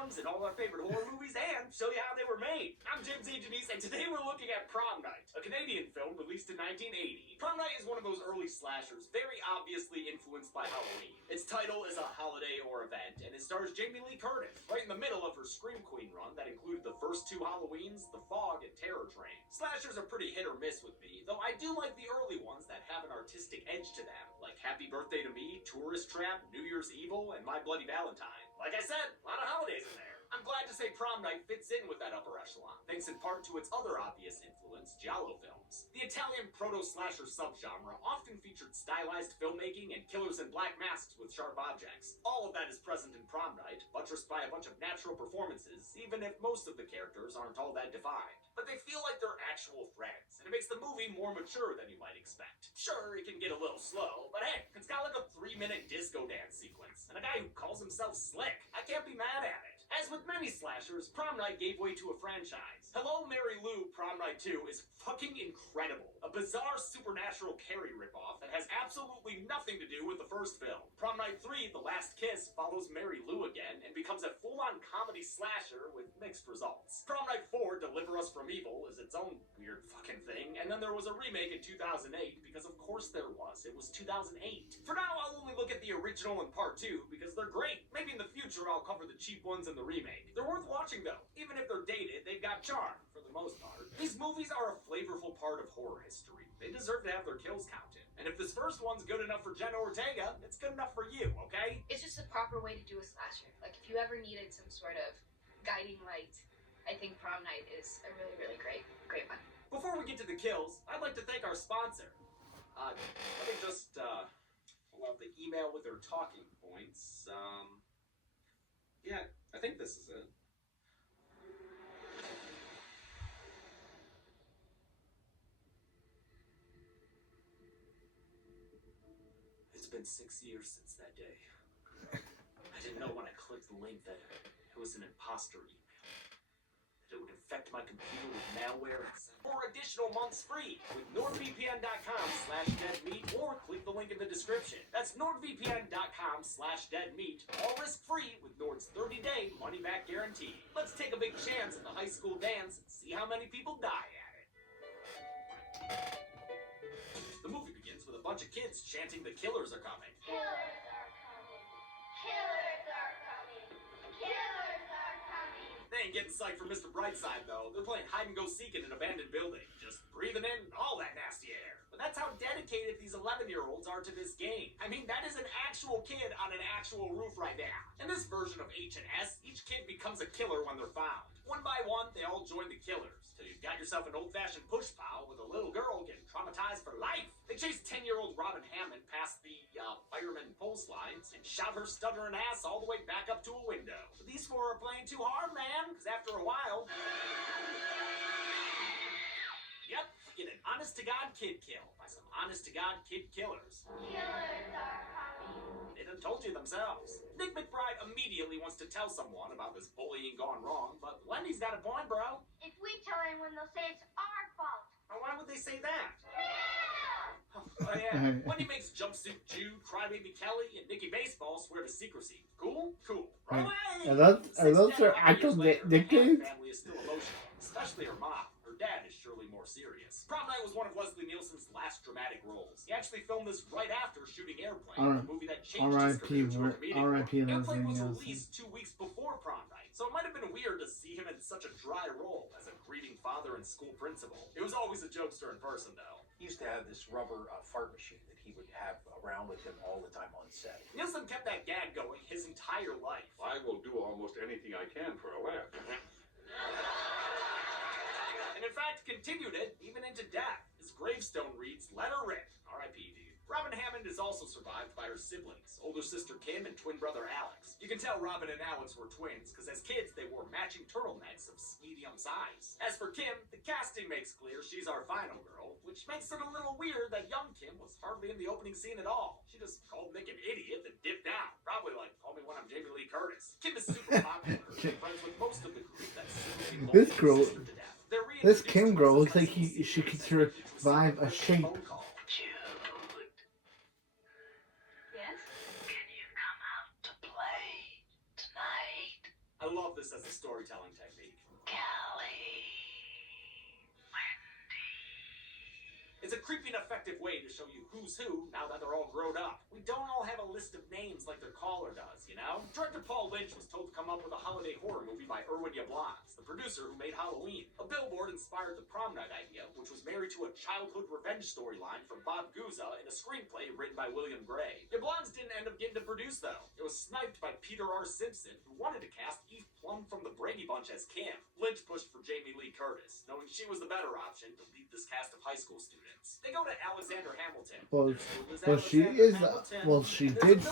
victims in all our favorite horror movies and show you how they were made. I'm Jim Z. Janice, and today we're looking at Prom Night, a Canadian film released in 1980. Prom Night is one of those early slashers, very obviously influenced by Halloween. Its title is a holiday or event, and it stars Jamie Lee Curtis, right in the middle of her Scream Queen run that included the first two Halloweens, The Fog and Terror Train. Slashers are pretty hit or miss with me, though I do like the early ones that have an artistic edge to them, like Happy Birthday to Me, Tourist Trap, New Year's Evil, and My Bloody Valentine. Like I said, a lot of holidays in there. I'm glad to say Prom Night fits in with that upper echelon, thanks in part to its other obvious influence, giallo films. The Italian proto-slasher subgenre often featured stylized filmmaking and killers in black masks with sharp objects. All of that is present in Prom Night, buttressed by a bunch of natural performances, even if most of the characters aren't all that defined. But they feel like they're actual friends, and it makes the movie more mature than you might expect. Sure, it can get a little slow, but hey, it's got like a 3-minute disco dance sequence, and a guy who calls himself Slick. I can't be mad at it. As with many slashers, Prom Night gave way to a franchise. Hello, Mary Lou Prom Night 2 is fucking incredible. A bizarre supernatural Carrie ripoff that has absolutely nothing to do with the first film. Prom Night 3, The Last Kiss, follows Mary Lou again and becomes a full-on comedy slasher with mixed results. Prom Night 4, Deliver Us from Evil, is its own weird fucking thing, and then there was a remake in 2008, because of course there was. It was 2008. For now, I'll only look at the original and part 2, because they're great. Maybe in the future I'll cover the cheap ones and the remake. They're worth watching though. Even if they're dated, they've got charm, for the most part. These movies are a flavorful part of horror history. They deserve to have their kills counted. And if this first one's good enough for Jenna Ortega, it's good enough for you, okay? It's just a proper way to do a slasher. Like, if you ever needed some sort of guiding light, I think Prom Night is a really, really great one. Before we get to the kills, I'd like to thank our sponsor. Let me just, pull out the email with their talking points. Yeah, I think this is it. It's been 6 years since that day. I didn't know when I clicked the link that it was an imposter email. That it would infect my computer with malware and send 4 additional months free with NordVPN.com/deadmeat or click the link in the description. That's NordVPN.com/deadmeat. All risk-free with Nord's 30-day money-back guarantee. Let's take a big chance at the high school dance and see how many people die at it. The movie begins with a bunch of kids chanting the killers are coming. Killers are coming. Killers are coming. Killers are coming. They ain't getting psyched for Mr. Brightside, though. They're playing hide-and-go-seek in an abandoned building, just breathing in all that nasty air. But that's how dedicated these 11-year-olds are to this game. I mean, that is an actual kid on an actual roof right there. In this version of H&S, each kid becomes a killer when they're found. One by one, they all join the killers, till you've got yourself an old-fashioned push pile with a little girl getting traumatized for life. They chase 10-year-old Robin Hammond past the, fireman pulse lines and shove her stuttering ass all the way back up to a window. But these 4 are playing too hard, man, because after a while... Yep, you get an honest-to-God kid kill by some honest-to-God kid killers. Killers are coming. They done told you themselves. Nick McBride immediately wants to tell someone about this bullying gone wrong, but Lenny's got a point, bro. If we tell anyone, they'll say it's our fault. Now, why would they say that? Yeah! Oh, yeah. Wendy makes Jumpsuit Jude, Crybaby Kelly, and Nikki Baseball swear to secrecy. Cool? Cool. Run away! Are those her actual decades? Family is still emotional, especially her mom. Her dad is surely more serious. Prom Night was one of Leslie Nielsen's last dramatic roles. He actually filmed this right after shooting Airplane, a movie that changed his career to a comedic one. Airplane was released 2 weeks before Prom Night, so it might have been weird to see him in such a dry role as a grieving father and school principal. It was always a jokester in person, though. He used to have this rubber fart machine that he would have around with him all the time on set. Nielsen kept that gag going his entire life. I will do almost anything I can for a laugh. And in fact, continued it even into death. His gravestone reads, "Let her rip." R.I.P., dude. Robin Hammond is also survived by her siblings, older sister Kim and twin brother Alex. You can tell Robin and Alex were twins, because as kids they wore matching turtlenecks of medium size. As for Kim, the casting makes clear she's our final girl, which makes it a little weird that young Kim was hardly in the opening scene at all. She just called Nick an idiot and dipped out. Probably like, call me when I'm Jamie Lee Curtis. Kim is super popular, friends with most of the group that's secretly This loving girl, her sister to death. this Kim girl looks like she could survive a shape. Yes? Can you come out to play tonight? I love a creepy and effective way to show you who's who now that they're all grown up. We don't all have a list of names like their caller does, you know? Director Paul Lynch was told to come up with a holiday horror movie by Irwin Yablans, the producer who made Halloween. A billboard inspired the prom night idea, which was married to a childhood revenge storyline from Bob Guza in a screenplay written by William Gray. Yablans didn't end up getting to produce, though. It was sniped by Peter R. Simpson, who wanted to cast Eve Plum from the Brady Bunch as Kim. Lynch pushed for Jamie Lee Curtis, knowing she was the better option to lead this cast of high school students. They go to Alexander Hamilton. She did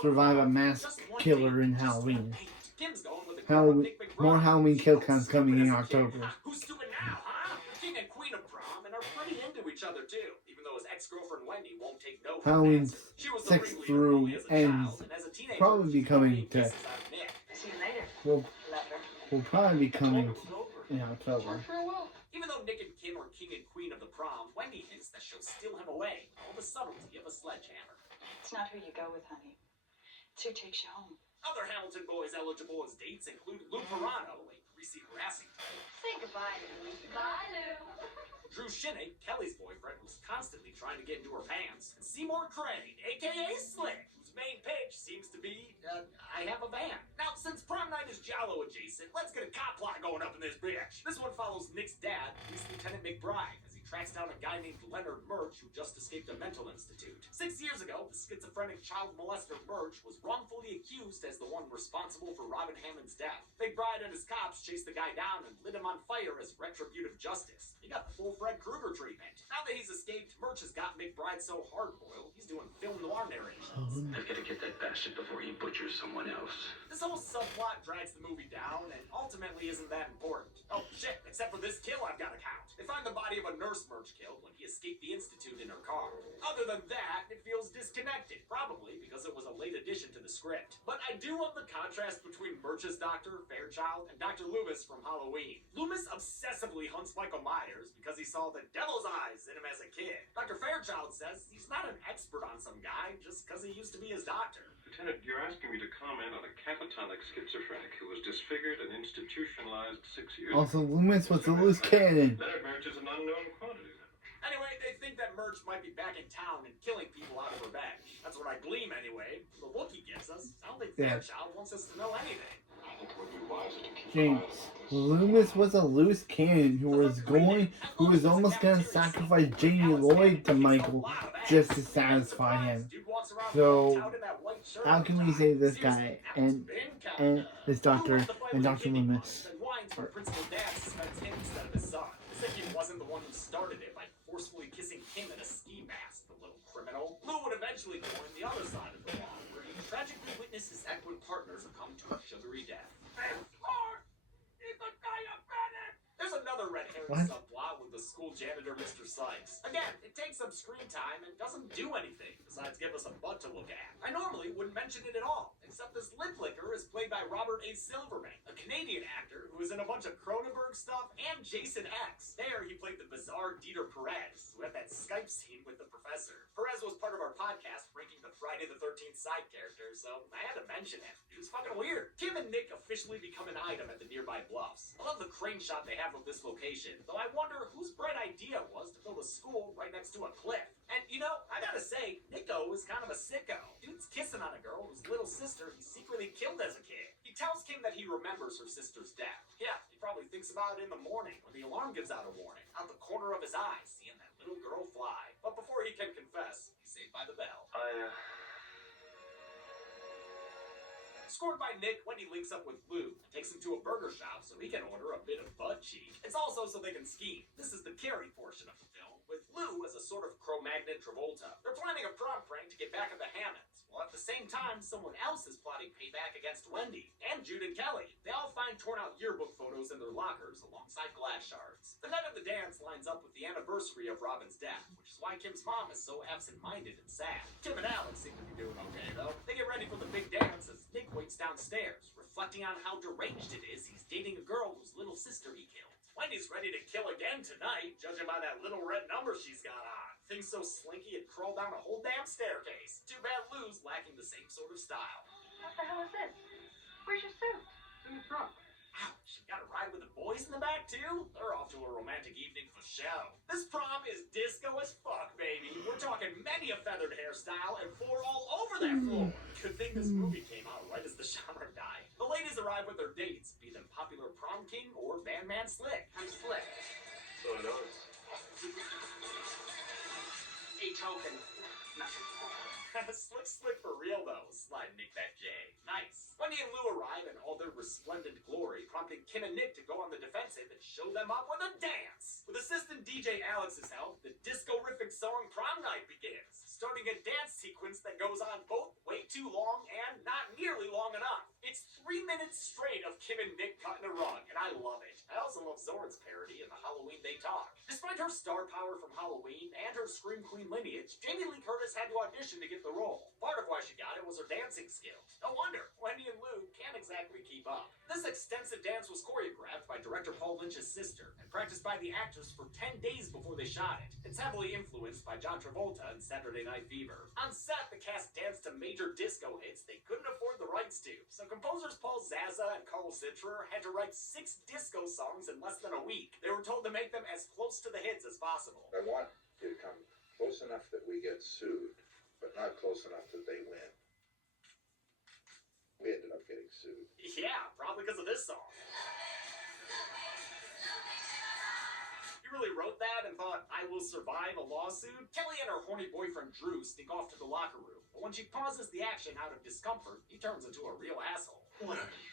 survive a mass killer in Halloween. More Halloween kill counts coming in October. Who's stupid now, huh? The king and queen of prom and are pretty into each other too, even though his ex-girlfriend Wendy won't take no for an Halloween answer. She was the 6 ringleader through only as a ends child, and as a teenager, probably be coming she to. kisses out of Nick. See you later. Will probably be coming in October. Even though Nick and Kim are king and queen of the prom, Wendy hints that she'll steal him away. All the subtlety of a sledgehammer. It's not who you go with, honey. It's who takes you home. Other Hamilton boys eligible as dates include Lou Pirano, a greasy harassing type. Say goodbye to Lou. Bye, Lou. Drew Shinnick, Kelly's boyfriend, who's constantly trying to get into her pants. And Seymour Crane, aka Slick, whose main pitch seems to be, I have a van. Now, since prom night is Giallo adjacent, let's get a cop plot going up in this bitch. This one follows Nick's dad, Police Lieutenant McBride, as he tracks down a guy named Leonard Murch who just escaped a mental institute. 6 years ago, the schizophrenic child molester Murch was wrongfully accused as the one responsible for Robin Hammond's death. McBride and his cops chased the guy down and lit him on fire as retributive justice. He got the full Fred Krueger treatment. Now that he's escaped, Murch has got McBride so hard-boiled, he's doing film noir narrations. I've got to get that bastard before he butchers someone else. This whole subplot drags the movie down and ultimately isn't that important. Oh shit, except for this kill I've got to count. They find the body of a nurse Murch killed when he escaped the institute in her car. Other than that, it feels disconnected, probably because it was a late addition to the script. But I do love the contrast between Murch's doctor, Fairchild, and Dr. Loomis from Halloween. Loomis obsessively hunts Michael Myers because he saw the devil's eyes in him as a kid. Dr. Fairchild says he's not an expert on some guy just because he used to be his doctor. Lieutenant, you're asking me to comment on a catatonic schizophrenic who was disfigured and institutionalized 6 years Also, ago. Loomis was a loose cannon. Leonard Murch is an unknown quantity. Anyway, they think that Murch might be back in town and killing people out of revenge. That's what I glean anyway. The look he gives us, I don't think Yeah. Fairchild wants us to know anything. I think it would be wiser to keep James, Loomis was a loose cannon who was almost gonna sacrifice Jamie Lloyd to Michael just to satisfy him. So, how can we say this guy and this doctor and Dr. Loomis? He wasn't the one who started it by forcefully kissing Kim in a ski mask, the little criminal. Lou would eventually go on the other side of the law, where he tragically witnesses Edwin partners succumb to a sugary death. There's another red herring subplot with the school janitor, Mr. Sykes. Again, it takes up screen time and doesn't do anything besides give us a butt to look at. I normally wouldn't mention it at all, except this lip licker is played by Robert A. Silverman, a Canadian actor who is in a bunch of Cronenberg stuff and Jason X. There, he played the bizarre Dieter Perez, who had that Skype scene with the professor. Perez was part of our podcast ranking the Friday the 13th side characters, so I had to mention him. He was fucking weird. Kim and Nick officially become an item at the nearby bluffs. I love the crane shot they have of this location, though I wonder whose bright idea was to build a school right next to a cliff. And, you know, I gotta say, Nico is kind of a sicko. Dude's kissing on a girl whose little sister he secretly killed as a kid. He tells Kim that he remembers her sister's death. Yeah, he probably thinks about it in the morning when the alarm gives out a warning, out the corner of his eye, seeing that little girl fly. But before he can confess, he's saved by the bell. Scored by Nick when he links up with Lou and takes him to a burger shop so he can order a bit of butt cheek. It's also so they can scheme. This is the Carrie portion of the film, with Lou as a sort of Cro-Magnon Travolta. They're planning a prom prank to get back at the Hammonds, while at the same time someone else is plotting payback against Wendy and Jude and Kelly. They all find torn-out yearbook photos in their lockers alongside glass shards. The night of the dance lines up with the anniversary of Robin's death, which is why Kim's mom is so absent-minded and sad. Kim and Alex seem to be doing okay, though. They get ready for the big dance as Nick waits downstairs, reflecting on how deranged it is he's dating a girl whose little sister he killed. Wendy's ready to kill again tonight, judging by that little red number she's got on. Things so slinky it crawled down a whole damn staircase. Too bad Lou's lacking the same sort of style. What the hell is this? Where's your suit? In the trunk. Ouch, you gotta ride with the boys in the back too? They're off to a romantic evening for show. This prom is disco as fuck, baby. We're talking many a feathered hairstyle and four all over that floor. Good thing this movie came out right as the genre died. The ladies arrive with their dates, be them popular prom king or bandman Slick. I'm Slick. So notice. A token. Slick for real though. Slide Nick that J. Nice. Wendy and Lou arrive in all their resplendent glory, prompting Kim and Nick to go on the defensive and show them up with a dance. With assistant DJ Alex's help, the disco-rific song Prom Night begins, starting a dance sequence that goes on both way too long and not nearly long enough. It's 3 minutes straight of Kim and Nick cutting a rug, and I love it. I also love Zorn's parody in the Halloween They Talk. Despite her star power from Halloween and her Scream Queen lineage, Jamie Lee Curtis had to audition to get the role. Part of why she got it was her dancing skills. No wonder, Wendy and Lou can't exactly keep up. This extensive dance was choreographed by director Paul Lynch's sister and practiced by the actors for 10 days before they shot it. It's heavily influenced by John Travolta and Saturday Night Fever. On set, the cast danced to major disco hits they couldn't afford the rights to, so composers Paul Zaza and Carl Citrer had to write 6 disco songs in less than a week. They were told to make them as close to the hits as possible. I want you to come close enough that we get sued, but not close enough that they win. We ended up getting sued. Yeah, probably because of this song. You really wrote that and thought, I will survive a lawsuit? Kelly and her horny boyfriend Drew sneak off to the locker room, but when she pauses the action out of discomfort, he turns into a real asshole. What are you,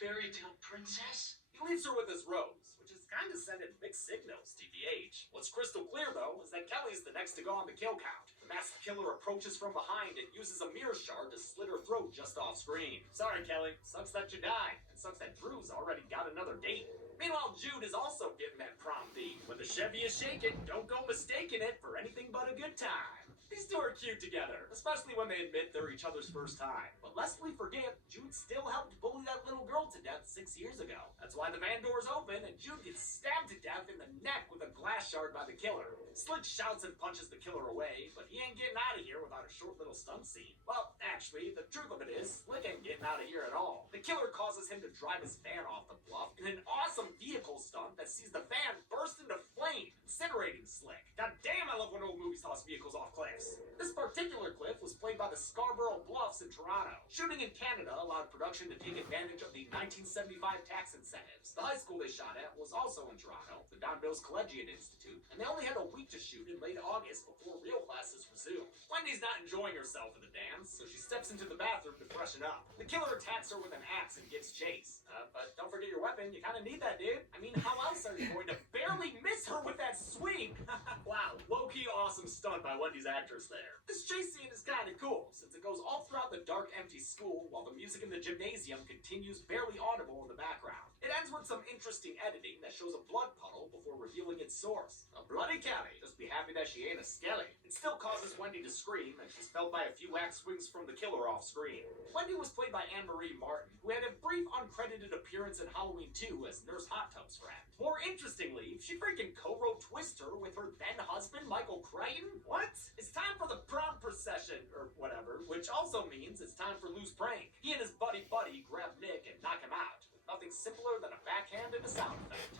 fairy tale princess? He leaves her with his rose, which is kind of sending mixed signals, TBH. What's crystal clear, though, is that Kelly's the next to go on the kill count. The masked killer approaches from behind and uses a mirror shard to slit her throat just off screen. Sorry, Kelly. Sucks that you died. And sucks that Drew's already got another date. Meanwhile, Jude is also getting that prom theme. When the Chevy is shaking, don't go mistaking it for anything but a good time. These two are cute together, especially when they admit they're each other's first time. But lest we forget, Jude still helped bully that little girl to death 6 years ago. That's why the van doors open and Jude gets stabbed to death in the neck with a glass shard by the killer. Slick shouts and punches the killer away, but he ain't getting out of here without a short little stunt scene. Well, actually, the truth of it is, Slick ain't getting out of here at all. The killer causes him to drive his van off the bluff in an awesome vehicle stunt that sees the van burst into flame, incinerating Slick. God damn, I love when old movies toss vehicles off cliffs. This particular cliff was played by the Scarborough Bluffs in Toronto. Shooting in Canada allowed production to take advantage of the 1975 tax incentives. The high school they shot at was also in Toronto, the Don Mills Collegiate Institute, and they only had a week to shoot in late August before real classes resumed. Wendy's not enjoying herself at the dance, so she steps into the bathroom to freshen up. The killer attacks her with an axe and gives chase. But don't forget your weapon, you kinda need that, dude. I mean, how else are you going to barely miss her with that sweep? Wow, low-key awesome stunt by Wendy's actress there. This chase scene is kinda cool, since it goes all throughout the dark, empty school, while the music in the gymnasium continues barely audible in the background. It ends with some interesting editing that shows a blood puddle before revealing its source. A bloody Kelly. Just be happy that she ain't a skelly. It still causes Wendy to scream, and she's felled by a few axe swings from the killer off screen. Wendy was played by Anne-Marie Martin, who had a brief uncredited appearance in Halloween 2 as Nurse Hot Tub's friend. More interestingly, she freaking co-wrote Twister with her then-husband, Michael Crichton? What? It's time for the prom procession, or whatever, which also means it's time for Lou's prank. He and his buddy grab Nick and knock him out. Nothing simpler than a backhand and a sound effect.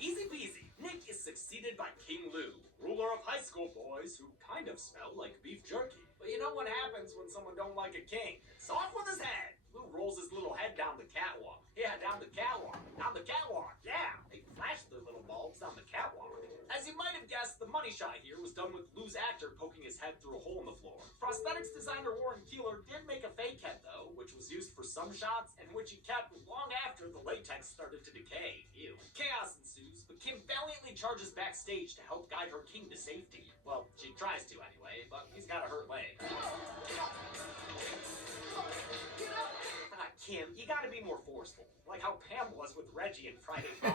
Easy peasy. Nick is succeeded by King Lou, ruler of high school boys who kind of smell like beef jerky. But you know what happens when someone don't like a king? It's off with his head. Lou rolls his little head down the catwalk. Yeah, down the catwalk. Down the catwalk. Yeah. They flash their little bulbs down the catwalk. As you might have guessed, the money shot here was done with Lou's actor poking his head through a hole in the floor. Prosthetics designer Warren Keeler did make a fake head, though, which was used for some shots and which he kept long after the latex started to decay. Ew. Chaos ensues, but Kim valiantly charges backstage to help guide her king to safety. Well, she tries to anyway, but he's got a hurt leg. Kim, you gotta be more forceful. Like how Pam was with Reggie in Friday 5.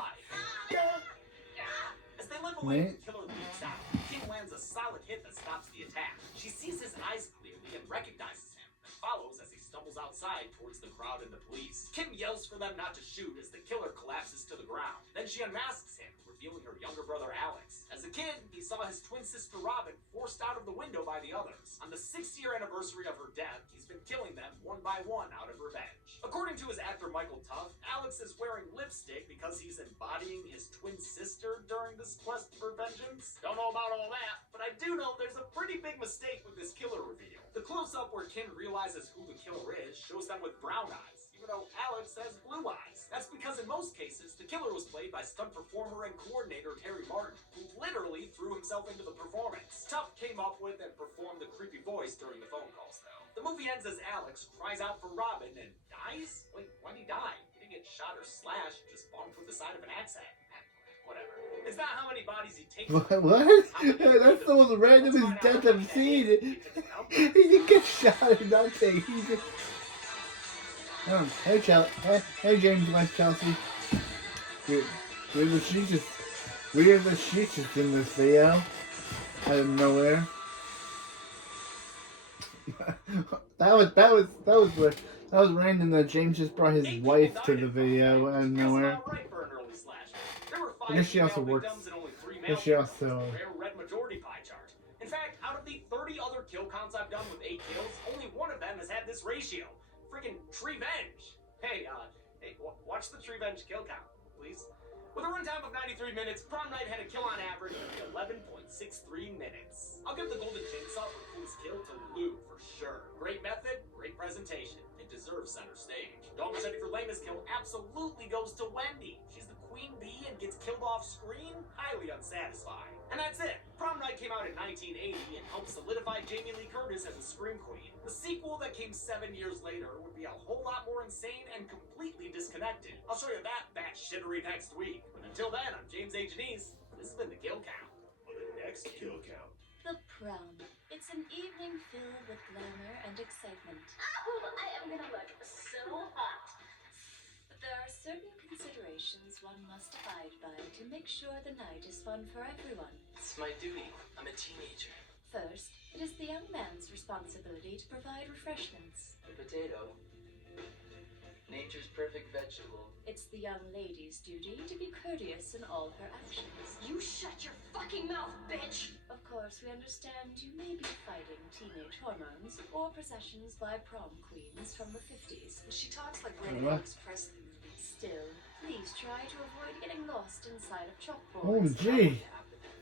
As they live away, the killer leaps out. Kim lands a solid hit that stops the attack. She sees his eyes clearly and recognizes him, and follows as he stumbles outside towards the crowd and the police. Kim yells for them not to shoot as the killer collapses to the ground. Then she unmasks him, revealing her younger brother Alex. As a kid, he saw his twin sister Robin forced out of the window by the others. On the 6th-year anniversary of her death, he's been killing them one by one out of revenge. According to his actor Michael Tuff, Alex is wearing lipstick because he's embodying his twin sister during this quest for vengeance. Don't know about all that, but I do know there's a pretty big mistake with this killer reveal. The close-up where Ken realizes who the killer is shows them with brown eyes, even though Alex has blue eyes. That's because in most cases, the killer was played by stunt performer and coordinator Terry Martin, who literally threw himself into the performance. Tuff came up with and performed the creepy voice during the phone calls, though. The movie ends as Alex cries out for Robin and dies? Wait, why'd he die? He didn't get shot or slashed, just bumped with the side of an axe head. Whatever. It's not how many bodies he takes. What? That's the most randomest death I've seen. He didn't get shot or nothing. He just... Oh, hey, hey, James West Chelsea. Weird that she's just in this video out of nowhere. that was random that James just brought his wife to the video out of nowhere. I guess she also works. I guess she also. Rare red majority pie chart. In fact, out of the 30 other kill counts I've done with 8 kills, only one of them has had this ratio. Freaking Treevenge. Hey, watch the Treevenge kill count, please. With a runtime of 93 minutes, Prom Night had a kill on average of 11.63 minutes. I'll give the Golden Chainsaw for coolest kill to Lou for sure. Great method, great presentation. It deserves center stage. Dog Machete for lamest kill absolutely goes to Wendy. She's the queen bee and gets killed off screen? Highly unsatisfying. And that's it. Prom Night came out in 1980 and helped solidify Jamie Lee Curtis as a Scream Queen. The sequel that came 7 years later would be a whole lot more insane and completely disconnected. I'll show you that batshittery next week. But until then, I'm James A. Janice. This has been the Kill Count. On the next Kill Count. The prom. It's an evening filled with glamour and excitement. Oh, I am gonna look so hot. But there are certain considerations one must abide by to make sure the night is fun for everyone. It's my duty. I'm a teenager. First, it is the young man's responsibility to provide refreshments. A potato. Nature's perfect vegetable. It's the young lady's duty to be courteous in all her actions. You shut your fucking mouth, bitch! Of course, we understand you may be fighting teenage hormones or possessions by prom queens from the 50s. She talks like Lady Elvis Presley. Still, please try to avoid getting lost inside of chalkboards. Oh, gee.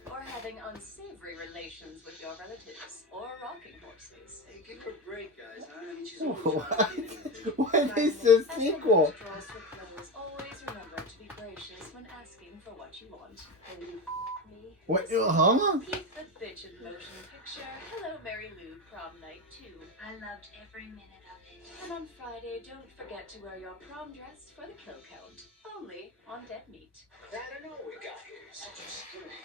Or having unsavory relations with your relatives, or rocking horses. Hey, give her a break, guys. I mean, she's What is this As sequel? for girls with clothes, always remember to be gracious when asking for what you want. Will you me? What? Huh? Keep the bitch in motion picture. Hello, Mary Lou, prom night 2. I loved every minute of it. And on Friday, don't forget to wear your prom dress for the kill count. Only on Dead Meat. I don't know what we got here. Such a strange.